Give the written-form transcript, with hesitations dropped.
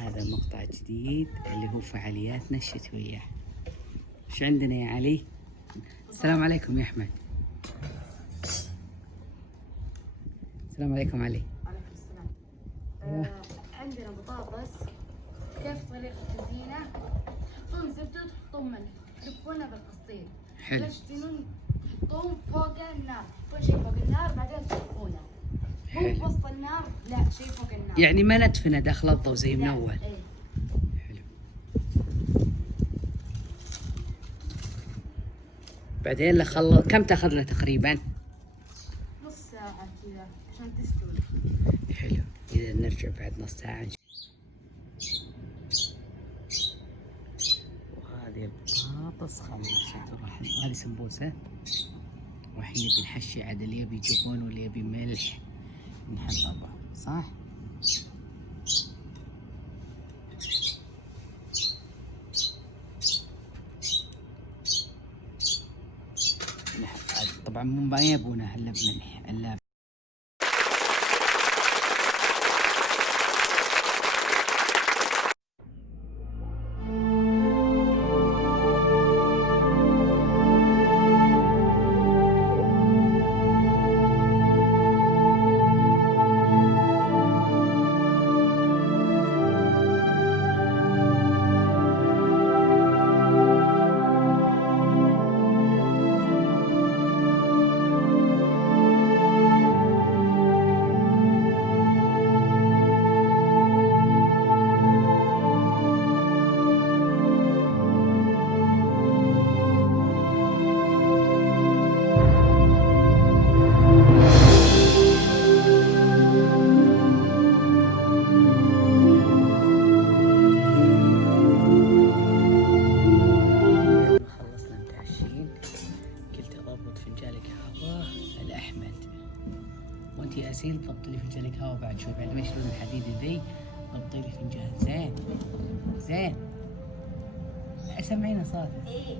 هذا مقطع جديد اللي هو فعالياتنا الشتوية. ايش عندنا يا علي؟ السلام عليكم يا احمد. السلام عليكم علي. وعليكم السلام. عندنا بطاطس. كيف طريقة تزيينه؟ تحطون زبدة وتحطون ملح، تلفونه بالقسطيل. حلو. تشترون تحطون فوق النار، تحطون شيء فوق النار بعدين تلفونه. مو حلو. بوسط النار، لا شيء فوق النار. يعني ما ندفنه داخل الضوء زي من اول. ايه. حلو. بعدين كم تاخذنا تقريبا؟ نص ساعة كذا عشان تستوي. حلو. اذا نرجع بعد نص ساعة. وهذه البطاطس خميس الرحم، هذه سمبوسة. والحين نبي نحشي عاد اللي يبي جبن واللي يبي ملح نحطه، صح؟ طبعا ما يبونه الا بملح الا. وانت يا اسيل ضبطي لي فنجان قهوه بعد شوي، بعد ما يشيلون الحديد ذي ضبطي لي فنجان. زين زين. سمعينا صوتك. ايه.